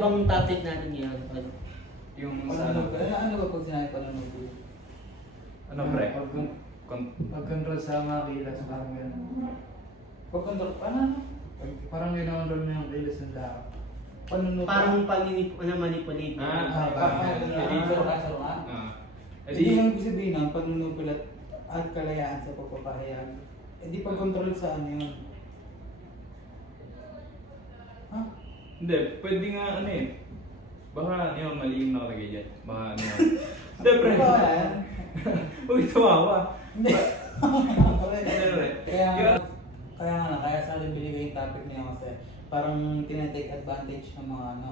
bang topic natin ngayon? Yung sa ano? Ano ba pag sinabi panunugol? Ano pre? Pag-control sa mga kilos, parang gano'n. Pag-control, ano? Parang ginakontrol mo yung kilos ng tao. Panunugol? Parang manipulate. Hindi yung ibig sabihin ng panunugol at kalayaan sa pagpapahayag. Hindi pag-control sa ano yun. Ha? Hindi, pwede nga ano eh. Baka ano yun, mali yung nakalagay dyan. Baka ano yun. Hindi pre. Huwag tumawa. Hindi. Kaya Kaya sa akin binigay yung topic niya kasi parang tinatake advantage ng mga ano,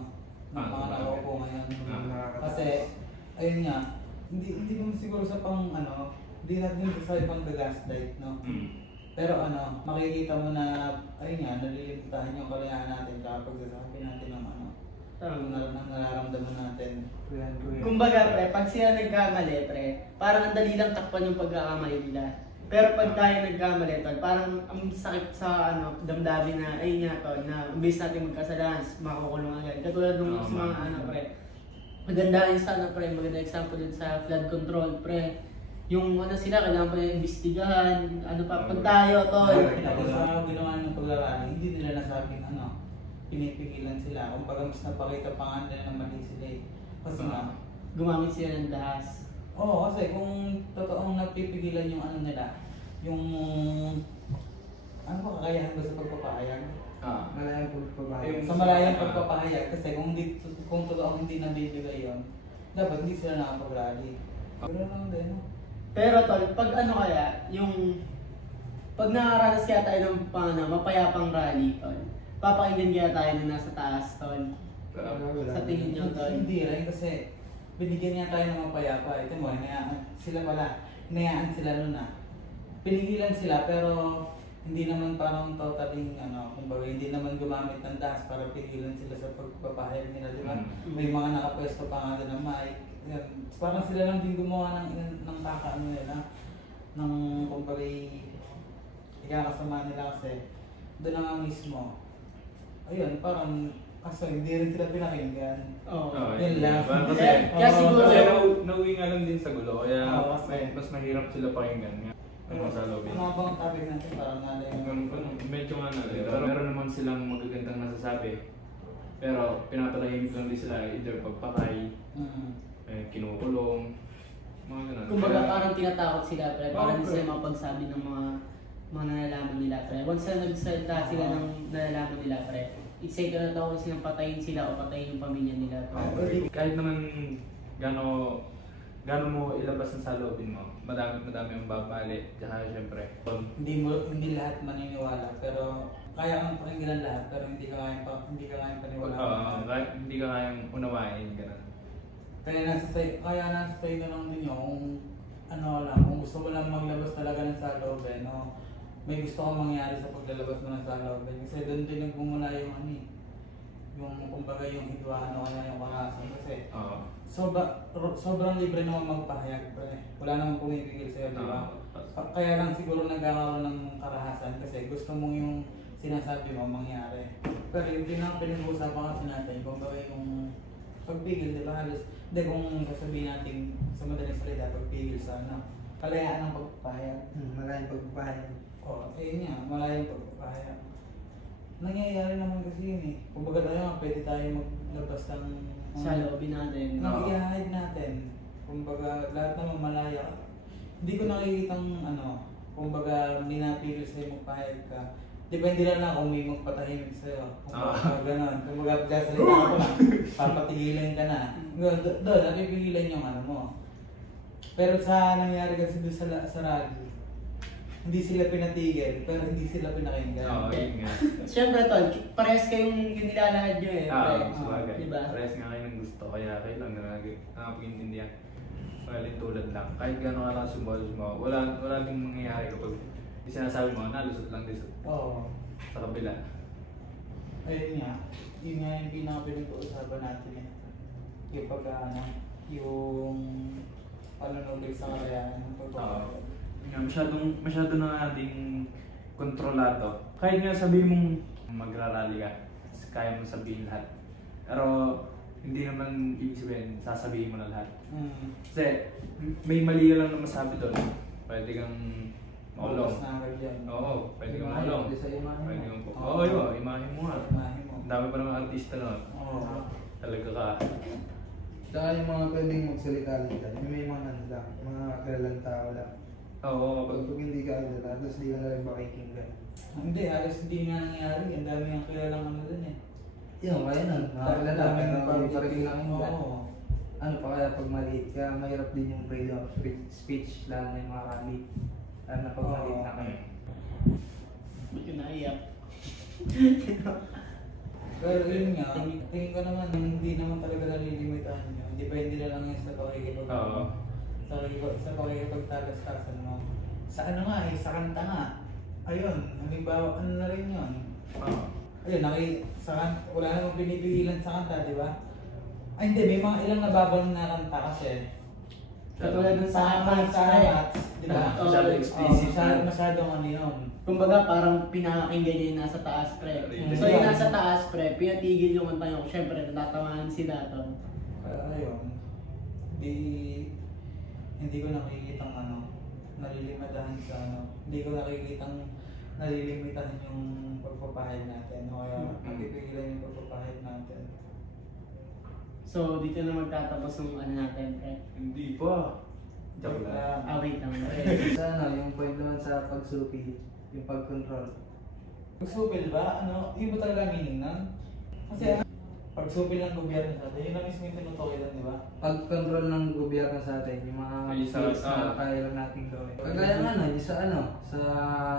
ng mga nakaupo ngayon. Kasi, ayun nga, hindi naman siguro sa pang ano, hindi natin sa pang gaslight, no? Pero ano, makikita mo na, ayun nga, nalilimitahan yung kalayaan natin kapag sasabi natin ng ano, ang nararamdaman natin. Kumbaga pre, pag sila nagkamali pre, parang ang dali lang takpan yung pagkakamali nila. Pero pag tayo nagkamali tol, parang ang sakit sa ano, damdamin na, ayun nga tol, na imbis natin magkasalanan, makukulong agad. Katulad nung sa mga ano pre, maganda yun sa ano pre, maganda example yun sa flood control pre. Yung ano sila, kailangan pa na imbestigahan, ano pa, pag tayo tol. Tapos sa ginawa ng paglalaki, hindi nila nasabing ano, pinipigilan sila. Kung baga mas napakita pa nga nila na mali sila eh. Kasi nga, Gumamit sila ng dahas. oo, kasi kung totoong napipigilan yung ano nila, yung ano ba kakayahan ba sa pagpapahayag? Malayang pagpapahayag. Sa malayang pagpapahayag kasi kung totoong hindi nabibigay yun, dapat hindi sila nakapag-rally. Pero lang din, no? Pero tol, pag ano kaya, yung pag nakaranas kaya tayo ng mapayapang rally tol, papakinggan kaya tayo na nasa taas tol. Sa tingin nyo tol? Hindi rin kasi binigyan niya tayo ng mapayapa. Ito mo, hinayaan sila nun na. Pinigilan sila pero hindi naman parang totally kumbaga hindi naman gumamit ng dahas para pigilan sila sa pagpapahayag nila, di ba? May mga nakapwesto pa nga doon ng mic. Yan. Parang sila lang din gumawa ng kakaano nila, ng kumbaga ikakasama nila kasi doon na nga mismo. Ayun, parang kaso hindi rin sila pinakinggan. Yun lang. Kaya siguro nauwi nga lang din sa gulo, kaya kasi mas mahirap sila pakinggan nga. Ano sa lobby. Ano bang topic natin parang nga Medyo nga na rin. Pero meron naman silang magagandang nasasabi. Pero pinapatahimik lang din sila either pagpatay, kinukulong, mga ganun. kumbaga parang tinatakot sila pre, parang hindi sila mapagsabi ng mga nalalaman nila pre. Once na nagsalita sila ng nalalaman nila pre, it's like na tawag silang patayin sila o patayin yung pamilya nila pre. Kahit naman gano'n mo ilabas ng saloobin mo, madami ang babali, tsaka syempre. Hindi lahat maniniwala pero kaya kang pakinggan lahat pero hindi ka kayang paniwalaan. Hindi ka kayang unawain, gano'n. Kaya nasa sa'yo na lang din yung kung gusto mo lang maglabas talaga ng saloobin, no? May gusto kang mangyari sa paglalabas mo ng saloobin kasi doon din nagmumula yung yung kumbaga yung hidwaan o kaya yung karahasan kasi sobrang libre naman magpahayag pre. Wala namang pumipigil sa'yo, di ba? Kaya lang siguro nagkakaroon ng karahasan kasi gusto mong yung sinasabi mo mangyari. Pero yung pinag-uusapan kasi natin, kumbaga yung pagpigil, di ba? Halos, hindi kung sasabihin natin sa madaling salita, pagpigil sa kalayaan ng pagpapahayag. Malayang pagpapahayag. Ayun nga, malayang pagpapahayag. Nangyayari naman kasi yun eh. Kumbaga tayo pwede tayo maglabas ng Saloobin natin. i-hide natin. Kumbaga lahat naman malaya. Hindi ko nakikitang kumbaga ninapigil sa'yo magpahayag ka. Depende lang kung may magpatahimik sa'yo. Kumbaga gano'n. Kumbaga pagkasalita ka lang, papatigilan ka na. Doon, napipigilan yung mo. Pero sa nangyari kasi doon sa rally, hindi sila pinatigil, pero hindi sila pinakinggan. Yun nga. Siyempre tol, parehas kayong yung nilalahad nyo eh. Sabagay. Diba? Parehas nga kayo ng gusto, kaya kayo lang nakapag-intindihan. Tulad lang. Kahit gano'n ka lang sumbalos mo, wala ding mangyayari kapag sinasabi mo, nalusot lang din sa kabila. Ayun nga, yun nga yung pinaka-pinag-uusapan natin eh. Yung yung panunugil sa kalayaan ng totoo. Masyado na nating kontrolado. Kahit nga sabihin mong magrarally ka, kaya mo sabihin lahat. Pero hindi naman ibig sabihin sasabihin mo na lahat. Mm. Kasi may mali lang na masabi doon. Pwede kang maulong. Focus na agad yan. Oo, pwede kang Imahe, maulong. sa imahe Pwede mo. kang po. Oo. Oo, yun, imahin mo nga. Imahe mo. Ang dami pa naman artista nun. Oo. Talaga ka. Tsaka yung mga pwedeng magsalita dyan, yung may mga ano lang, mga kilalang tao lang. Oo, kapag Pag hindi ka agad, tapos di ka na rin makikinggan. Hindi, halos hindi nga nangyari. Ang dami ang kilalang ano dun eh. Yun, kaya nun, mga kilala, pero hindi pa rin nakinggan. Oo. Ano pa kaya pag maliit, kaya mahirap din yung freedom of speech, lalo na yung mga rally. Lalo na pag maliit na kayo. Ba't yun naiyak? Pero yun nga, tingin ko naman hindi naman talaga nalilimitahan yun. Depende na lang yun sa pakikipag Oo. sa pakikipagtalastasan mo. Sa ano nga eh, sa kanta nga. Ayun, halimbawa ano na rin yun. Oo. Ayun, wala namang pinipigilan sa kanta, di ba? Ay hindi, may mga ilang nababang na kanta kasi. Katulad ng sa Mats, di ba? Oo, Masyado explicit na. Masyadong ano yun. Kumbaga parang pinakakinggan niya yung nasa taas, pre. So yung nasa taas, pre, pinatigil yung kanta niyo. Siyempre, natatawanan si Dato. Kaya ayun, hindi ko nakikitang nalilimitahan sa hindi ko nakikitang nalilimitahan yung pagpapahid natin o kaya napipigilan yung pagpapahid natin. So dito na magtatapos yung ano natin, pre. Hindi pa. Joke lang. Wait lang, pre. Sa ano, yung point naman sa pagsupi, yung pag-control. Pagsupil ba? Yun ba talaga meaning nun? Kasi pagsupil ng gobyerno sa atin, yun lang mismo yung tinutukoy di ba? Pag-control ng gobyerno sa atin, yung mga Ay, sa- things na kaya lang natin gawin. Kagaya nga ano, yung sa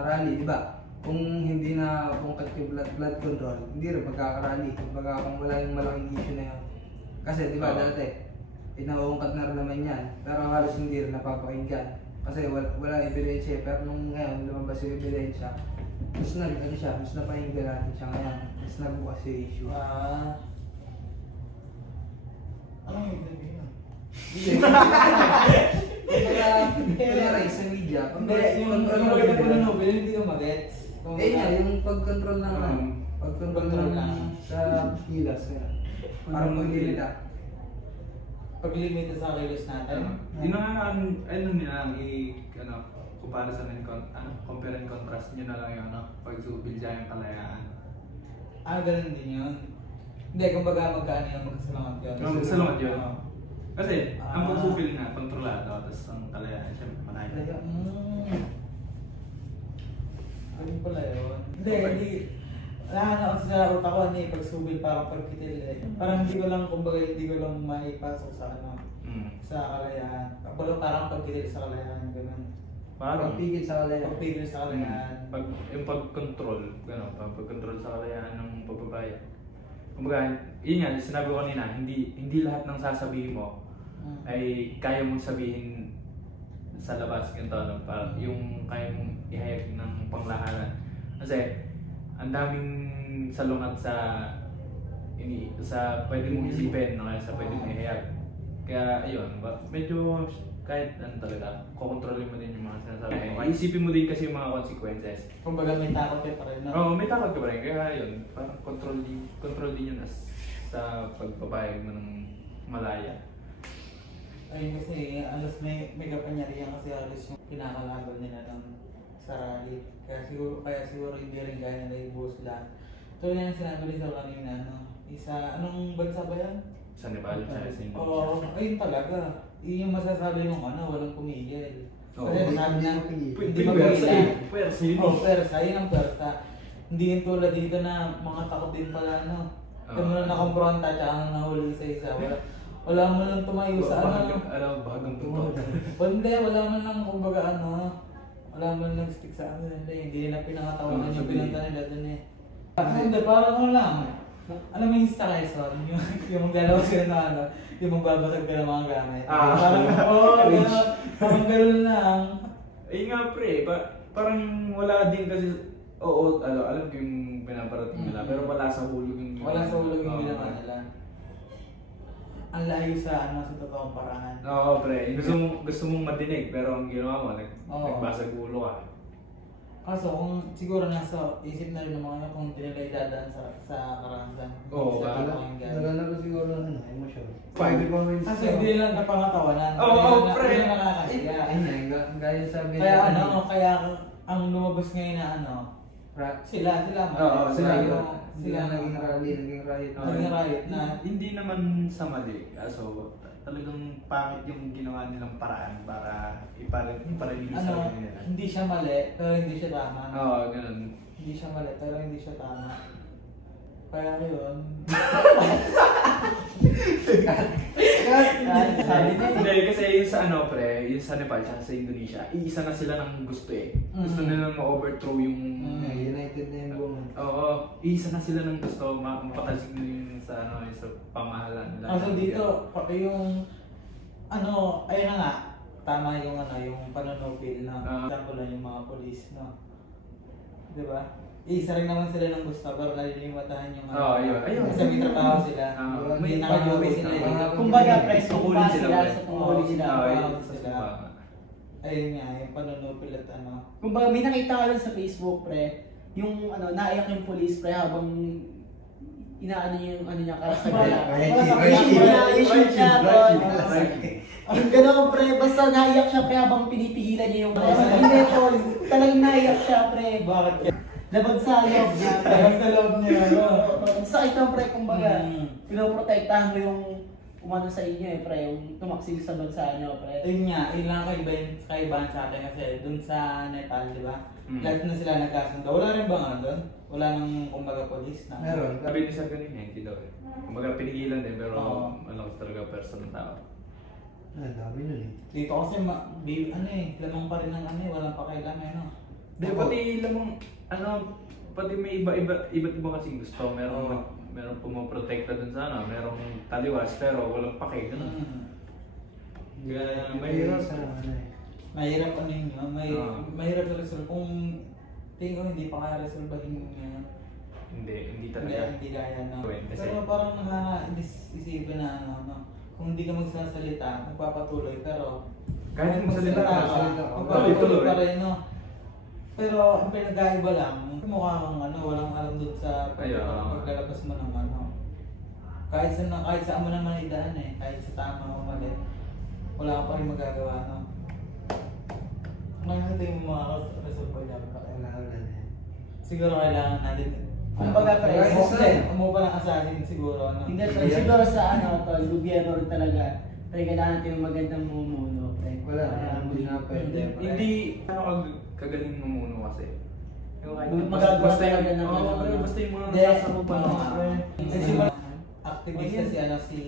rally, di ba? Kung hindi na pungkat yung blood control, hindi rin magkaka-rally. Kumbaga kung wala yung malaking issue na yun. Kasi di ba Oo. dati, inaungkat na rin naman yan, pero halos hindi rin napapakinggan. Kasi wala ebidensya, pero nung ngayon lumabas yung ebidensya, mas mas napahinggan natin siya ngayon, mas nagbukas yung issue. Anong yung sabihin nun? Kaya sa media, Hindi, yung word na Nobel, hindi ko magets. yung pag-control ng pag-control Control ng ng sa kilos kaya. Parang paglimita. Paglimita sa kilos natin. Di na nga ano nila comparison and compare and contrast nyo na lang yung pagsubil dyan yung kalayaan. Ganun din yun. Hindi, kumbaga magkaano yung magkasalungat yun. Magkasalungat yun. Oo. Kasi ang pagsubil nga kontrolado, tapos ang kalayaan syempre manay. Ganun pala yun. Hindi. Wala kasi sa utak ko pagsubil parang pagkitil eh. Parang hindi ko lang maipasok sa sa kalayaan. Parang pagkitil sa kalayaan, ganun. Parang Pagpigil sa kalaya. Pagpigil sa kalayaan. yung pag-control, pag-control sa kalayaan ng pagbabayad. Kumbaga, yun nga, sinabi ko kanina, hindi lahat ng sasabihin mo ay kaya mong sabihin sa labas, ganito, parang yung kaya mong ihayag ng panglahanan. Kasi, ang daming salungat sa pwede mong isipin, kaya sa pwede mong ihayag. Kaya, ayun, medyo kahit talaga, kukontrolin mo din yung mga sinasabi mo. Isipin mo din kasi yung mga consequences. Kumbaga may takot ka pa rin. Oo, may takot ka pa rin. Kaya yun, parang control din yun sa pagpapayag mo ng malaya. Ayun kasi, alas may kapanyarihan kasi alas yung kinakalaban nila sa rally. Kaya siguro hindi rin kaya nila ibuhos lahat. So yan ang sinabi rin sa kanina, anong bansa ba yan? Sa Nepal, sa Indonesia. Oo, ayun talaga. Yun yung masasabi mong walang pumigil. Oo, Kasi sabi na, hindi hindi magpapigil. Pwersa yun. Oh, persa, yun ang persa. Hindi yung tulad dito na mga takot din pala, Kaya mo na nakompronta, tsaka nahuli sa isa. Wala mo lang tumayo sa Bagang totoo. Hindi, wala man lang kumbaga wala man lang stick sa hindi nila pinangatawanan yung pinunta nila dun eh. Hindi, parang lang. Alam mo yung stylizor, yung galaw sila na yung magbabasag ka ng mga gamit. Parang gano'n lang. Eh nga pre, parang wala din kasi, alam ko yung pinaparating nila, pero wala sa hulog yung ginawa nila. Ang layo sa totoong paraan. Oo pre, gusto mong madinig, pero ang ginawa mo, nagbasag ulo ka. Kaso kung siguro nasa isip na rin ng mga kung hindi nila idadaan sa karangan. Oo, Nagana ko siguro ng emosyon. Pwede pa rin Kasi hindi lang napangatawanan. Oo, pre. Hindi nakakasiya. Ayun, gaya sabi Kaya kaya ang lumabas ngayon na sila sila naging riot. Naging riot na Hindi naman sa mali. Kaso talagang pangit yung ginawa nilang paraan para iparelease sa nila. hindi siya mali, pero hindi siya tama. Oo, ganun. Hindi siya mali, pero hindi siya tama. Kaya yun. Sabi niya, Hindi, kasi yung sa pre, yung sa Nepal tsaka sa Indonesia, iisa na sila ng gusto eh. Gusto nilang ma-overthrow yung... United na yung buong. Oo, iisa na sila ng gusto, mapatalsik na yung sa yung sa pamahalaan nila. kaso dito, yung ayun na nga, tama yung yung panonopil na example lang yung mga police, no? Diba? Isa rin naman sila ng gusto, pero nalilimatahan yung ayun. Kasi may trabaho sila. May nakaduty sila eh. Kumbaga, pre, Tukulin sila sa tungkulin sila. Ayun nga, yung panonopil at Kumbaga, may nakita ka lang sa Facebook, pre, yung naiyak yung police, pre, habang inaano niya yung niya, karasagala. Na-shoot siya, yung gano'n, pre, basta naiyak siya, pre, habang pinipigilan niya yung hindi, tol, talagang naiyak siya, pre. Bakit? Labag sa loob niya, pre. Labag sa loob niya, Sakit lang, pre, kumbaga, pinoprotektahan mo yung umano sa inyo eh, pre, yung tumaksil sa bansa niyo, pre. Ayun nga, yun lang kaibahan sa atin kasi dun sa Nepal, di ba? Lahat na sila nagkasundo. Wala rin ba nga doon? Wala nang kumbaga police na? Meron. Sabi ni Sir kanina, hindi daw eh. Kumbaga pinigilan din, pero malakas talaga person ng tao. Dami nun eh. Dito kasi lamang pa rin ng walang pakialam Di, pati lamang, pati may iba't iba kasing gusto. Meron pumoprotekta dun sa merong taliwas, pero walang pake, ganun. Kaya mahirap. Mahirap mahirap na resolve. Kung tingin ko hindi pa kaya resolvehin yung Hindi talaga. Hindi kaya na. Kasi- Pero parang nakaka-isipin na kung hindi ka magsasalita, magpapatuloy, pero Kahit magsalita ka, magpapatuloy pa rin, no? Pero ang pinagkaiba lang, mukha kang walang alam doon sa paglalabas mo ng kahit saan mo naman idaan kahit sa tama o mali, wala ka pa rin magagawa, no? Ano yung mga resolve niya? Siguro kailangan natin Kumbaga, pre, umupa ng assassin siguro, no? Hindi, pre, siguro sa gobyerno rin talaga, pre, kailangan natin ng magandang mumuno, pre. Wala, hindi na pwede. Hindi kagaling mamuno kasi. Yung kahit Magagawa basta yung talaga ng basta yung mga Hindi, nasasakupan mo, pre. Activist si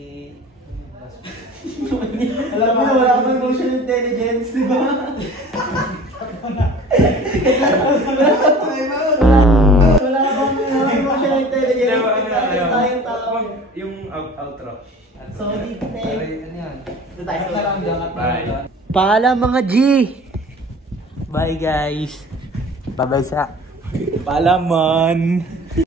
Alam mo na, wala ka bang emotional intelligence, di ba? Wala ka bang emotional intelligence? Tayong tao. Yung outro. So, dito, Bye. Paalam mga G! Bye guys! Bye-bye sa... Palaman!